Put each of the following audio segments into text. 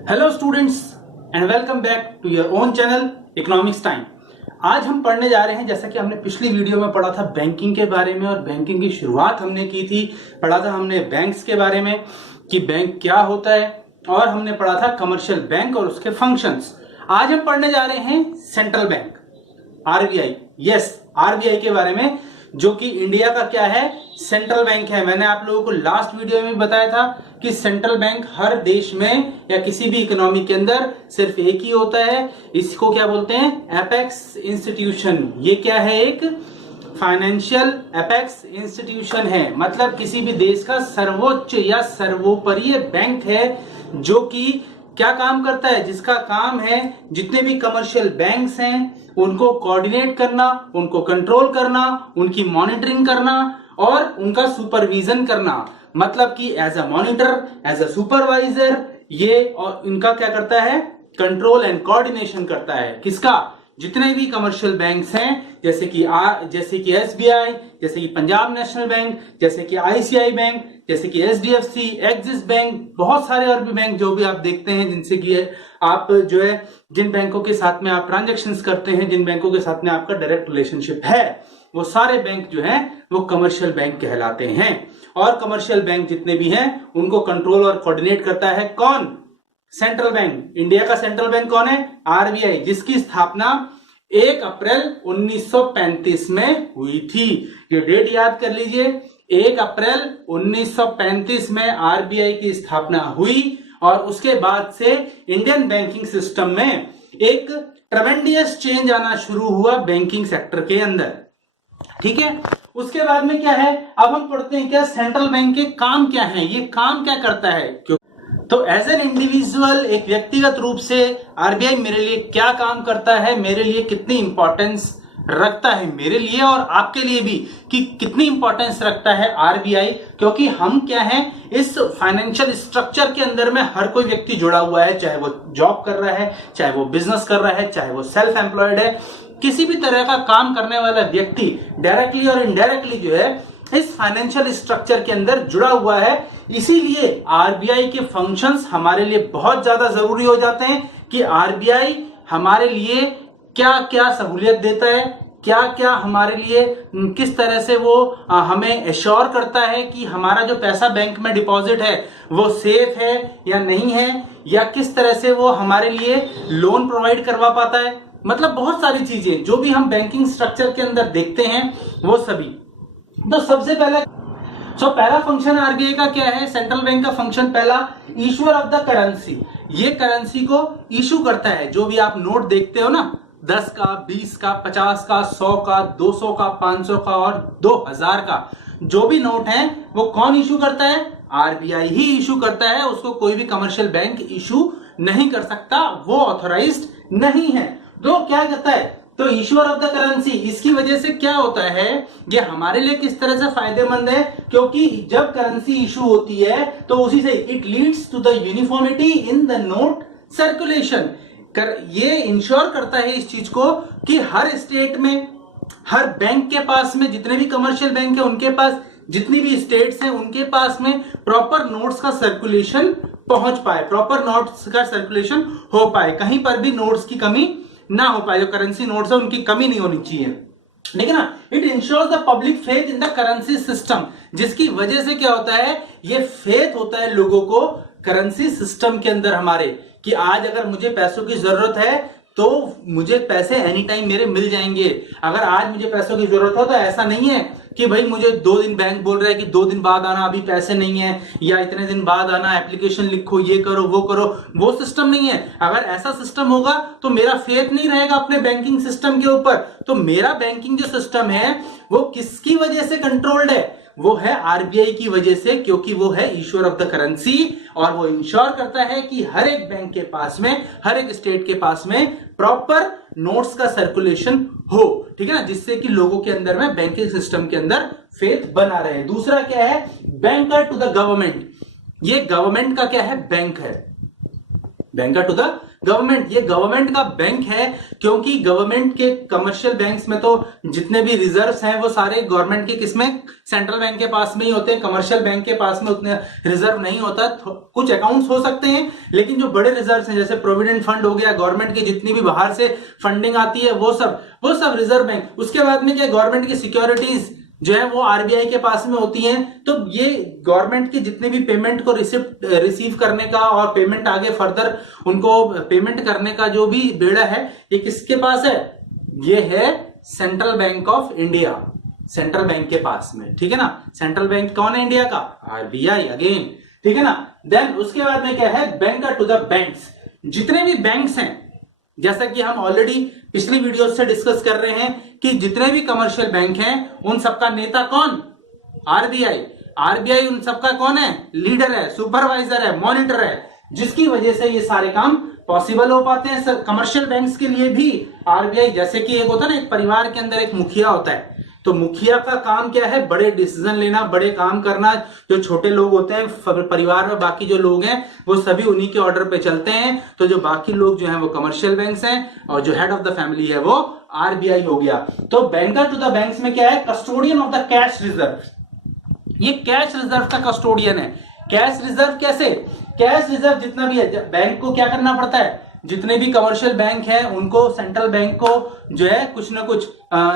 Hello students and welcome back to your own channel economics time. आज हम पढ़ने जा रहे हैं, जैसा कि हमने पिछली वीडियो में पढ़ा था बैंकिंग के बारे में, और बैंकिंग की शुरुआत हमने की थी। पढ़ा था हमने बैंक्स के बारे में कि बैंक क्या होता है, और हमने पढ़ा था कमर्शियल बैंक और उसके फंक्शंस। आज हम पढ़ने जा रहे हैं central bank, RBI. Yes, RBI के बारे में, जो कि इंडिया का क्या है, सेंट्रल बैंक है। मैंने आप लोगों को लास्ट वीडियो में बताया था कि सेंट्रल बैंक हर देश में या किसी भी इकोनॉमी के अंदर सिर्फ एक ही होता है। इसको क्या बोलते हैं, एपेक्स इंस्टीट्यूशन। ये क्या है, एक फाइनेंशियल एपेक्स इंस्टीट्यूशन है, मतलब किसी भी देश का सर्वोच्च या सर्वोपरि बैंक है, जो कि क्या काम करता है, जिसका काम है जितने भी कमर्शियल बैंक्स हैं उनको कोऑर्डिनेट करना, उनको कंट्रोल करना, उनकी मॉनिटरिंग करना और उनका सुपरविजन करना। मतलब कि as a monitor, as a supervisor, ये और इनका क्या करता है, कंट्रोल एंड कोऑर्डिनेशन करता है। किसका, जितने भी कमर्शियल बैंक्स हैं, जैसे कि एसबीआई, जैसे कि पंजाब नेशनल बैंक, जैसे कि आईसीआई बैंक, जैसे कि एचडीएफसी, एक्सिस बैंक, बहुत सारे और भी बैंक जो भी आप देखते हैं, जिनसे कि आप जो है जिन बैंकों के साथ में आप ट्रांजैक्शंस करते हैं, जिन बैंकों के साथ में आपका डायरेक्ट रिलेशनशिप है, वो सारे बैंक जो हैं वो कमर्शियल बैंक कहलाते हैं। और कमर्शियल बैंक जितने भी हैं उनको कंट्रोल और कोऑर्डिनेट करता है कौन, सेंट्रल बैंक। इंडिया का सेंट्रल बैंक कौन है, आरबीआई, जिसकी स्थापना 1 अप्रैल 1935 में हुई थी। ये डेट याद कर लीजिए, 1 अप्रैल 1935 में आरबीआई की स्थापना हुई, और उसके बाद से इंडियन बैंकिंग सिस्टम में एक ट्रेमेंडियस चेंज आना शुरू हुआ बैंकिंग सेक्टर के अंदर। ठीक है, उसके बाद में क्या है, अब हम पढ़ते हैं क्या सेंट्रल बैंक के काम क्या हैं, ये काम क्या करता है। तो एज एन इंडिविजुअल, एक व्यक्तिगत रूप से आरबीआई मेरे लिए क्या काम करता है, मेरे लिए कितनी इंपॉर्टेंस रखता है, मेरे लिए और आपके लिए भी कि कितनी इंपॉर्टेंस रखता है आरबीआई। क्योंकि हम क्या हैं, इस फाइनेंशियल स्ट्रक्चर के अंदर में हर कोई व्यक्ति जुड़ा हुआ है, चाहे वो जॉब कर रहा है, चाहे वो बिजनेस कर रहा है, चाहे वो सेल्फ एम्प्लॉयड है, किसी भी तरह का काम करने वाला व्यक्ति डायरेक्टली और इनडायरेक्टली जो है इस फाइनेंशियल स्ट्रक्चर के अंदर जुड़ा हुआ है। इसीलिए आरबीआई के फंक्शंस हमारे लिए बहुत ज्यादा जरूरी हो जाते हैं कि आरबीआई हमारे लिए क्या क्या सहूलियत देता है, क्या क्या हमारे लिए, किस तरह से वो हमें एश्योर करता है कि हमारा जो पैसा बैंक में डिपॉजिट है वो सेफ है या नहीं है, या किस तरह से वो हमारे लिए लोन प्रोवाइड करवा पाता है। मतलब बहुत सारी चीजें जो भी हम बैंकिंग स्ट्रक्चर के अंदर देखते हैं वो सभी। तो सबसे पहला फंक्शन आरबीआई का क्या है, सेंट्रल बैंक का फंक्शन पहला, इश्यूअर ऑफ द करेंसी। ये करेंसी को इशू करता है। जो भी आप नोट देखते हो ना, 10 का, 20 का, 50 का, 100 का, 200 का, 500 का और 2000 का, जो भी नोट है वो कौन इशू करता है, आरबीआई ही इशू करता है। उसको कोई भी कमर्शियल बैंक इशू नहीं कर सकता, वो ऑथोराइज्ड नहीं है। तो क्या कहता है, तो इश्यूअर ऑफ द करेंसी, इसकी वजह से क्या होता है, ये हमारे लिए किस तरह से फायदेमंद है, क्योंकि जब करेंसी इशू होती है तो उसी से it leads to the uniformity in the note circulation. ये इंश्योर करता है इस चीज को कि हर स्टेट में, हर बैंक के पास में, जितने भी कमर्शियल बैंक है उनके पास, जितनी भी स्टेट्स हैं उनके पास में प्रॉपर नोट्स का सर्कुलेशन पहुंच पाए, प्रॉपर नोट्स का सर्कुलेशन हो पाए, कहीं पर भी नोट्स की कमी ना हो पाए। जो करेंसी नोट्स है उनकी कमी नहीं होनी चाहिए, ठीक है ना। It ensures the public faith in the currency system, जिसकी वजह से क्या होता है, ये फेथ होता है लोगों को करेंसी सिस्टम के अंदर हमारे, कि आज अगर मुझे पैसों की जरूरत है तो मुझे पैसे एनी टाइम मेरे मिल जाएंगे। अगर आज मुझे पैसों की जरूरत हो तो ऐसा नहीं है कि भाई मुझे 2 दिन बैंक बोल रहा है कि 2 दिन बाद आना, अभी पैसे नहीं है, या इतने दिन बाद आना, एप्लीकेशन लिखो, ये करो वो करो, वो सिस्टम नहीं है। अगर ऐसा सिस्टम होगा तो मेरा फेथ नहीं रहेगा अपने बैंकिंग सिस्टम के ऊपर। तो मेरा बैंकिंग जो सिस्टम है वो किसकी वजह से कंट्रोल्ड है, वो है आरबीआई की वजह से, क्योंकि वो है इश्यूअर ऑफ द करेंसी, और वो इंश्योर करता है कि हर एक बैंक के पास में, हर एक स्टेट के पास में प्रॉपर नोट्स का सर्कुलेशन हो, ठीक है ना, जिससे कि लोगों के अंदर में बैंकिंग सिस्टम के अंदर फेथ बना रहे। दूसरा क्या है, बैंकर टू द गवर्नमेंट। ये गवर्नमेंट का क्या है, बैंक है। बैंकर टू द गवर्नमेंट, ये गवर्नमेंट का बैंक है, क्योंकि गवर्नमेंट के कमर्शियल बैंक्स में तो जितने भी रिजर्व्स हैं वो सारे गवर्नमेंट के किसमें, सेंट्रल बैंक के पास में ही होते हैं। कमर्शियल बैंक के पास में उतने रिजर्व नहीं होता। कुछ अकाउंट्स हो सकते हैं, लेकिन जो बड़े रिजर्व्स हैं जैसे प्रोविडेंट फंड हो गया, गवर्नमेंट की जितनी भी बाहर से फंडिंग आती है वो सब रिजर्व बैंक। उसके बाद में क्या, गवर्नमेंट की सिक्योरिटीज जो है वो आरबीआई के पास में होती हैं। तो ये गवर्नमेंट के जितने भी पेमेंट को रिसीव करने का और पेमेंट आगे फर्दर उनको पेमेंट करने का जो भी बेड़ा है, ये किसके पास है, ये है central bank of India, central bank के पास में, ठीक है ना। सेंट्रल बैंक कौन है इंडिया का, आरबीआई अगेन, ठीक है ना। देन उसके बाद में क्या है, बैंकर टू द बैंक्स, जितने भी बैंक्स हैं, जैसा कि हम ऑलरेडी पिछली वीडियो से डिस्कस कर रहे हैं कि जितने भी कमर्शियल बैंक हैं उन सबका नेता कौन, आरबीआई। आरबीआई उन सबका कौन है, लीडर है, सुपरवाइजर है, मॉनिटर है, जिसकी वजह से ये सारे काम पॉसिबल हो पाते हैं। कमर्शियल बैंक्स के लिए भी आरबीआई, जैसे कि एक होता है ना, एक परिवार के अंदर एक मुखिया होता है, तो मुखिया का काम क्या है, बड़े डिसीजन लेना, बड़े काम करना। जो छोटे लोग होते हैं परिवार में, बाकी जो लोग हैं वो सभी उन्हीं के ऑर्डर पे चलते हैं। तो जो बाकी लोग जो हैं वो कमर्शियल बैंक्स हैं, और जो हेड ऑफ द फैमिली है वो आरबीआई हो गया। तो बैंकर टू द बैंक्स में क्या है, custodian of the cash reserve. ये कैश रिजर्व का कस्टोडियन है। कैश रिजर्व कैसे, कैश रिजर्व जितना भी है, बैंक को क्या करना पड़ता है, जितने भी कमर्शियल बैंक हैं उनको सेंट्रल बैंक को जो है कुछ ना कुछ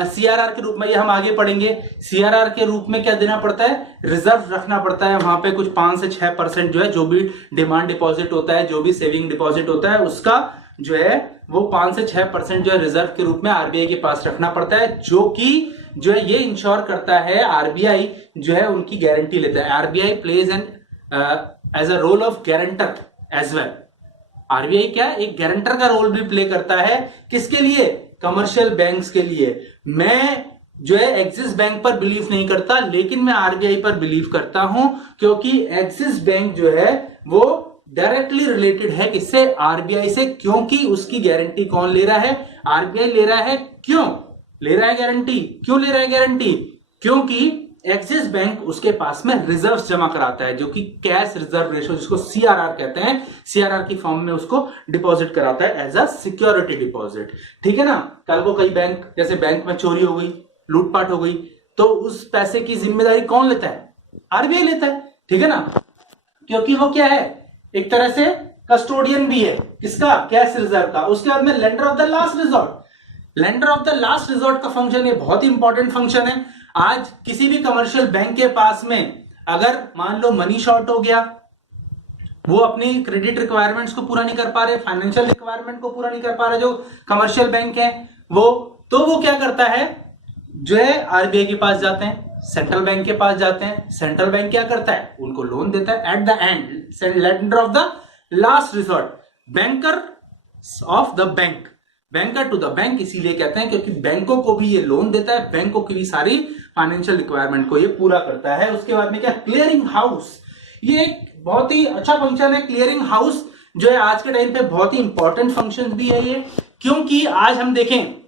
सीआरआर के रूप में, ये हम आगे पढ़ेंगे, सीआरआर के रूप में क्या देना पड़ता है, रिजर्व रखना पड़ता है। वहां पे कुछ 5 से 6% जो है, जो भी डिमांड डिपॉजिट होता है, जो भी सेविंग डिपॉजिट होता है, उसका जो है वो 5 से 6% जो है रिजर्व के रूप में आरबीआई के पास रखना पड़ता है, जो कि जो है ये इंश्योर करता है, आरबीआई जो है उनकी गारंटी लेता है। RBI plays an as a role of guarantor as well. RBI क्या, एक गारंटर का रोल भी प्ले करता है, किसके लिए, कमर्शियल बैंक्स के लिए। मैं जो है एक्सिस बैंक पर बिलीव नहीं करता, लेकिन मैं आरबीआई पर बिलीव करता हूं, क्योंकि एक्सिस बैंक जो है वो डायरेक्टली रिलेटेड है किससे, आरबीआई से, क्योंकि उसकी गारंटी कौन ले रहा है, आरबीआई ले रहा है। क्यों ले रहा है गारंटी, क्यों ले रहा है गारंटी, क्योंकि एक्सिस बैंक उसके पास में रिजर्व्स जमा कराता है, जो कि कैश रिजर्व रेशो, जिसको सीआरआर कहते हैं, सीआरआर की फॉर्म में उसको डिपॉजिट कराता है एज अ सिक्योरिटी डिपॉजिट, ठीक है ना। कल को कई बैंक, जैसे बैंक में चोरी हो गई, लूटपाट हो गई, तो उस पैसे की जिम्मेदारी कौन लेता है, आरबीआई लेता है, ठीक है ना, क्योंकि वो क्या है, एक तरह से कस्टोडियन भी है किसका, कैश रिजर्व का। उसके बाद में lender of the last resort. Lender of the last resort का फंक्शन, ये बहुत ही इंपॉर्टेंट फंक्शन है। आज किसी भी कमर्शियल बैंक के पास में अगर मान लो मनी शॉर्ट हो गया, वो अपनी क्रेडिट रिक्वायरमेंट्स को पूरा नहीं कर पा रहे, फाइनेंशियल रिक्वायरमेंट को पूरा नहीं कर पा रहे जो कमर्शियल बैंक है वो, तो वो क्या करता है, जो है आरबीआई के पास जाते हैं, सेंट्रल बैंक के पास जाते हैं। सेंट्रल बैंक क्या करता है, उनको लोन देता है at the end, lender of the last resort, banker of the bank, banker to the bank इसीलिए कहते हैं क्योंकि बैंकों को भी ये लोन देता है, बैंकों की भी सारी फाइनेंशियल रिक्वायरमेंट को ये पूरा करता है। उसके बाद में क्या, क्लियरिंग हाउस, ये एक बहुत ही अच्छा फंक्शन है। क्लियरिंग हाउस जो है आज के टाइम पे बहुत ही इंपॉर्टेंट फंक्शन भी है ये, क्योंकि आज हम देखें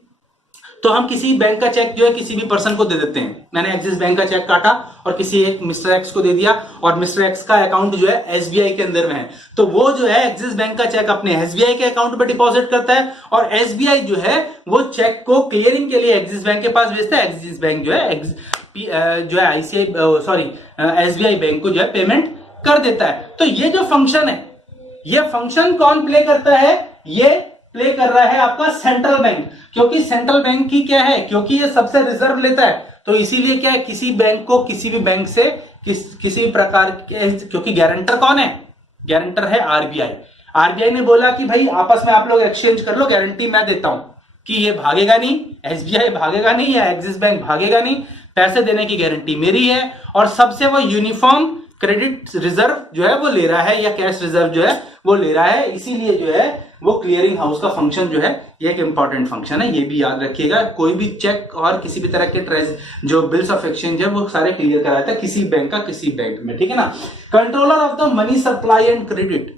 तो हम किसी बैंक का चेक जो है किसी भी पर्सन को दे देते हैं। मैंने एक्सिस बैंक का चेक काटा और किसी एक मिस्टर एक्स को दे दिया, और मिस्टर एक्स का अकाउंट जो है एसबीआई के अंदर में है, तो वो जो है एक्सिस बैंक का चेक अपने एसबीआई के अकाउंट में डिपॉजिट करता है, और एसबीआई जो है वो चेक को क्लियरिंग के लिए एक्सिस बैंक के पास भेजता है। एक्सिस बैंक जो है आईसीआई सॉरी एसबीआई बैंक को जो है पेमेंट कर देता है। तो ये जो फंक्शन है, ये फंक्शन कौन प्ले करता है, ये प्ले कर रहा है आपका सेंट्रल बैंक, क्योंकि सेंट्रल बैंक की क्या है, क्योंकि ये सबसे रिजर्व लेता है, तो इसीलिए क्या है, किसी बैंक को किसी भी बैंक से किसी प्रकार के, क्योंकि गारंटर कौन है, गारंटर है आरबीआई। आरबीआई ने बोला कि भाई आपस में आप लोग एक्सचेंज कर लो, गारंटी मैं देता हूं कि ये भागेगा नहीं, एसबीआई भागेगा नहीं या एक्सिस बैंक भागेगा नहीं, पैसे देने की गारंटी मेरी है, और सबसे वो यूनिफॉर्म क्रेडिट रिजर्व जो है वो ले रहा है, या कैश रिजर्व जो है वो ले रहा है। इसीलिए जो है वो क्लियरिंग हाउस का फंक्शन जो है ये एक इंपॉर्टेंट फंक्शन है, ये भी याद रखिएगा। कोई भी चेक और किसी भी तरह के जो बिल्स ऑफ एक्सचेंज है वो सारे क्लियर कराता है किसी बैंक का किसी बैंक में, ठीक है ना। Controller of the money supply and credit,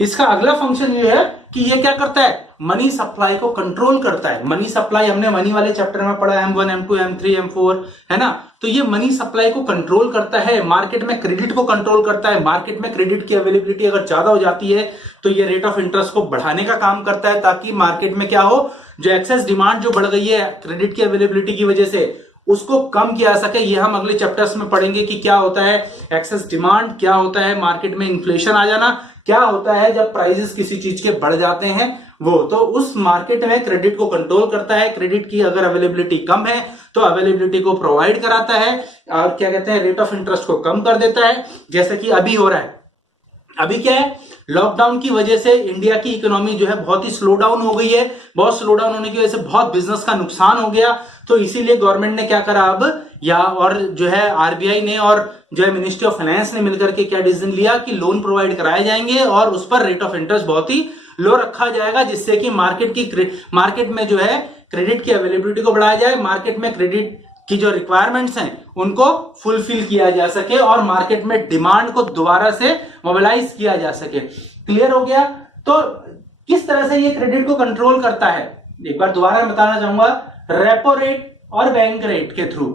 इसका अगला फंक्शन ये है कि ये क्या करता है, मनी सप्लाई को कंट्रोल करता है। मनी सप्लाई हमने मनी वाले चैप्टर में पढ़ा, M1, M2, M3, M4, है ना। तो ये मनी सप्लाई को कंट्रोल करता है, मार्केट में क्रेडिट को कंट्रोल करता है। मार्केट में क्रेडिट की अवेलेबिलिटी अगर ज्यादा हो जाती है तो ये रेट ऑफ इंटरेस्ट को बढ़ाने का काम करता है, ताकि मार्केट में क्या हो, जो एक्सेस डिमांड जो बढ़ गई है क्रेडिट की अवेलेबिलिटी की वजह से, उसको कम किया जा सके। ये हम अगले चैप्टर्स में पढ़ेंगे कि क्या होता है एक्सेस डिमांड, क्या होता है मार्केट में इन्फ्लेशन आ जाना, क्या होता है जब प्राइसेस किसी चीज के बढ़ जाते हैं वो। तो उस मार्केट में क्रेडिट को कंट्रोल करता है। क्रेडिट की अगर अवेलेबिलिटी कम है तो अवेलेबिलिटी को प्रोवाइड कराता है, और क्या कहते हैं, रेट ऑफ इंटरेस्ट को कम कर देता है, जैसे कि अभी हो रहा है। अभी क्या है, लॉकडाउन की वजह से इंडिया की इकोनॉमी जो है बहुत ही स्लो डाउन हो गई है। बहुत स्लो डाउन होने की वजह से बहुत बिजनेस का नुकसान हो गया। तो इसीलिए गवर्नमेंट ने क्या करा अब, या और जो है आरबीआई ने और जो है मिनिस्ट्री ऑफ फाइनेंस ने मिलकर के क्या डिसीजन लिया कि लोन प्रोवाइड कराए जाएंगे और उस पर रेट ऑफ इंटरेस्ट बहुत ही लो रखा जाएगा, जिससे कि मार्केट में जो है क्रेडिट की अवेलेबिलिटी को बढ़ाया जाए, मार्केट में क्रेडिट की जो रिक्वायरमेंट्स हैं उनको फुलफिल किया जा सके और मार्केट में डिमांड को दोबारा से मोबिलाइज किया जा सके। क्लियर हो गया। तो किस तरह से ये क्रेडिट को कंट्रोल करता है, एक बार दोबारा मैं बताना चाहूंगा, रेपो रेट और बैंक रेट के थ्रू।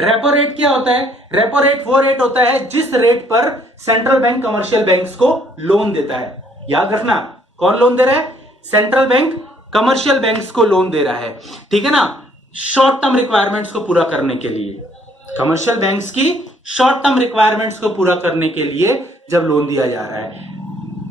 रेपो रेट क्या होता है, रेपो रेट वो रेट होता है जिस रेट पर सेंट्रल बैंक कमर्शियल बैंक्स को लोन देता है। याद रखना, कौन लोन दे रहा है, सेंट्रल बैंक कमर्शियल बैंक्स को लोन दे रहा है, ठीक है ना, शॉर्ट टर्म रिक्वायरमेंट्स को पूरा करने के लिए। कमर्शियल बैंक्स की शॉर्ट टर्म रिक्वायरमेंट्स को पूरा करने के लिए जब लोन दिया जा रहा है।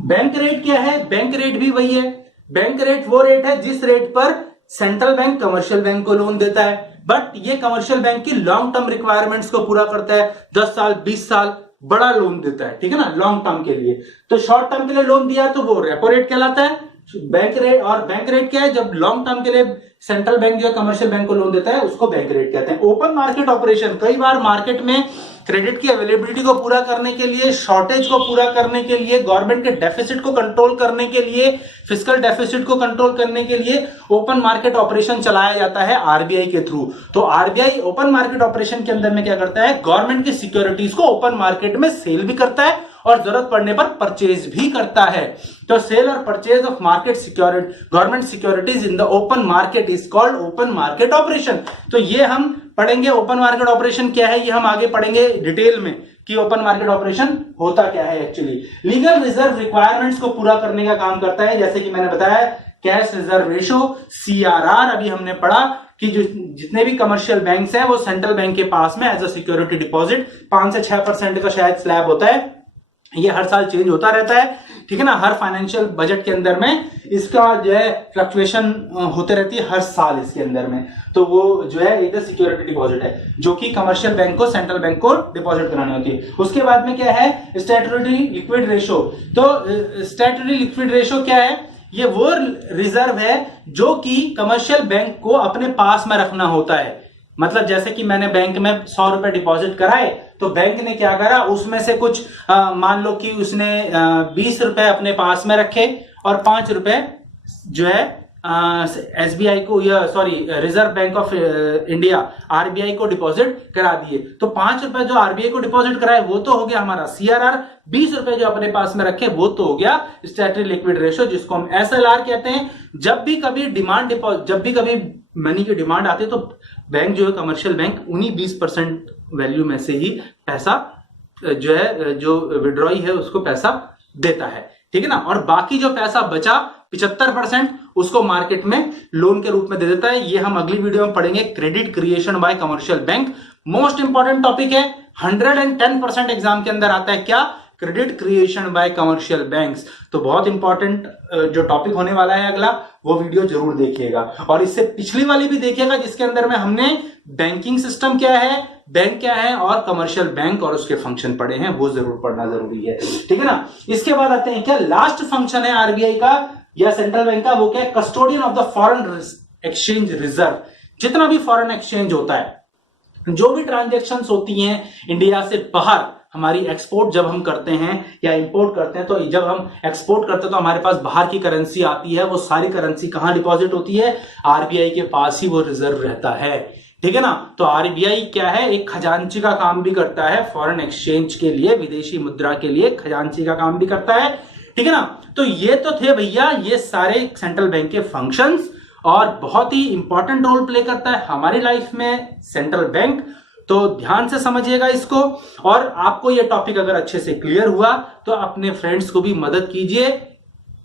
बैंक रेट क्या है, बैंक रेट भी वही है। बैंक रेट वो रेट है जिस रेट पर सेंट्रल बैंक कमर्शियल बैंक को लोन देता है, बट ये कमर्शियल बैंक की लॉन्ग टर्म रिक्वायरमेंट्स को पूरा करता है। 10 साल 20 साल बड़ा लोन देता है, ठीक है ना, लॉन्ग टर्म के लिए। तो शॉर्ट टर्म के लिए लोन दिया तो वो रेपो रेट कहलाता है। बैंक रेट, और बैंक रेट क्या है, जब लॉन्ग टर्म के लिए सेंट्रल बैंक जो है कमर्शियल बैंक को लोन देता है उसको बैंक रेट कहते हैं। ओपन मार्केट ऑपरेशन, कई बार मार्केट में क्रेडिट की अवेलेबिलिटी को पूरा करने के लिए, शॉर्टेज को पूरा करने के लिए, गवर्नमेंट के डेफिसिट को कंट्रोल करने के लिए, फिस्कल डेफिसिट को कंट्रोल करने के लिए ओपन मार्केट ऑपरेशन चलाया जाता है आरबीआई के थ्रू। तो आरबीआई ओपन मार्केट ऑपरेशन के अंदर में क्या करता है, गवर्नमेंट की सिक्योरिटीज को ओपन मार्केट में सेल भी करता है और जरूरत पड़ने पर परचेज भी करता है। तो सेल और purchase of market security, government securities in the open market is called open market operation. तो ये हम पढ़ेंगे, ओपन मार्केट ऑपरेशन क्या है ये हम आगे पढ़ेंगे डिटेल में कि ओपन मार्केट ऑपरेशन होता क्या है एक्चुअली। लीगल रिजर्व रिक्वायरमेंट्स को पूरा करने का काम करता है, जैसे कि मैंने बताया कैश रिजर्व रेशो, सीआरआर अभी हमने पढ़ा कि जो जितने भी कमर्शियल बैंक्स हैं वो सेंट्रल बैंक के पास में एज अ सिक्योरिटी डिपॉजिट 5 से 6% का शायद स्लैब होता है। ये हर साल चेंज होता रहता है, ठीक है ना, हर फाइनेंशियल बजट के अंदर में इसका जो है फ्लक्चुएशन होते रहती है हर साल इसके अंदर में। तो वो जो है एक सिक्योरिटी डिपॉजिट है जो कि कमर्शियल बैंक को सेंट्रल बैंक को डिपॉजिट करानी होती है। उसके बाद में क्या है, स्टैट्यूटरी लिक्विड रेशो। तो स्टैट्यूटरी लिक्विड रेशो क्या है, ये वो रिजर्व है जो कि कमर्शियल बैंक को अपने पास में रखना होता है। मतलब जैसे कि मैंने बैंक में 100 रुपए डिपॉजिट कराए तो बैंक ने क्या करा, उसमें से कुछ मान लो कि उसने 20 रुपए अपने पास में रखे और 5 रुपए जो है एसबीआई को, या sorry reserve bank of India RBI को डिपॉजिट करा दिए। तो 5 रुपए जो आरबीआई को डिपॉजिट कराए वो तो हो गया हमारा सीआरआर, 20 रुपए जो अपने पास में रखे वो तो हो गया स्टैट्यूटरी लिक्विड रेशो, जिसको हम एसएलआर कहते हैं। जब भी कभी डिमांड डिपॉजिट, जब भी कभी मनी की डिमांड आती है तो बैंक जो है कमर्शियल बैंक उन्हीं 20% वैल्यू में से ही पैसा जो है, जो विड्रॉई है उसको पैसा देता है, ठीक है ना, और बाकी जो पैसा बचा 75% उसको मार्केट में लोन के रूप में दे देता है। ये हम अगली वीडियो में पढ़ेंगे, credit creation bye commercial bank. Most important topic है, 110% एग्जाम के अंदर आता है क्या, credit creation bye commercial banks. तो बहुत इंपॉर्टेंट जो टॉपिक होने वाला है अगला, वो वीडियो जरूर देखिएगा और इससे पिछली वाली भी देखिएगा जिसके अंदर में हमने बैंकिंग सिस्टम क्या है, बैंक क्या है और कमर्शियल बैंक और उसके फंक्शन पढ़े हैं, वो जरूर पढ़ना जरूरी है, ठीक है ना। इसके बाद आते हैं क्या, लास्ट फंक्शन है आरबीआई का या सेंट्रल बैंक का, वो क्या है, custodian of the foreign exchange reserve. जितना भी फॉरेन एक्सचेंज होता है, जो भी ट्रांजेक्शन्स होती हैं इंडिया से बाहर, हमारी एक्सपोर्ट जब हम करते हैं या इंपोर्ट करते हैं, तो जब हम एक्सपोर्ट करते हैं तो हमारे पास बाहर की करेंसी आती है, वो सारी करेंसी कहां डिपॉजिट होती है, आरबीआई के पास ही वो रिजर्व रहता है, ठीक है ना। तो आरबीआई क्या है, एक खजांची का काम भी करता है, फॉरेन एक्सचेंज के लिए, विदेशी मुद्रा के लिए खजांची का काम भी करता है, ठीक है ना। तो ये तो थे भैया ये सारे सेंट्रल बैंक के फंक्शंस, और बहुत ही इंपॉर्टेंट रोल प्ले करता है हमारी लाइफ में सेंट्रल बैंक। तो ध्यान से समझिएगा इसको, और आपको ये टॉपिक अगर अच्छे से क्लियर हुआ तो अपने फ्रेंड्स को भी मदद कीजिए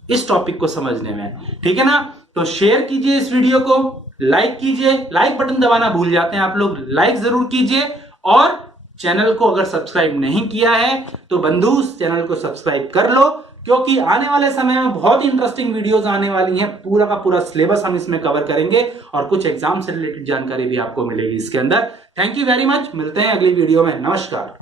इस टॉपिक को समझने में, ठीक है ना। तो शेयर कीजिए इस वीडियो को, लाइक कीजिए, लाइक बटन दबाना भूल जाते हैं आप लोग, लाइक जरूर कीजिए। और चैनल को अगर सब्सक्राइब नहीं किया है तो बंधु चैनल को सब्सक्राइब कर लो, क्योंकि आने वाले समय में बहुत ही इंटरेस्टिंग वीडियोस आने वाली हैं। पूरा का पूरा सिलेबस हम इसमें कवर करेंगे और कुछ एग्जाम से रिलेटेड जानकारी भी आपको मिलेगी इसके अंदर। थैंक यू वेरी मच, मिलते हैं अगली वीडियो में, नमस्कार।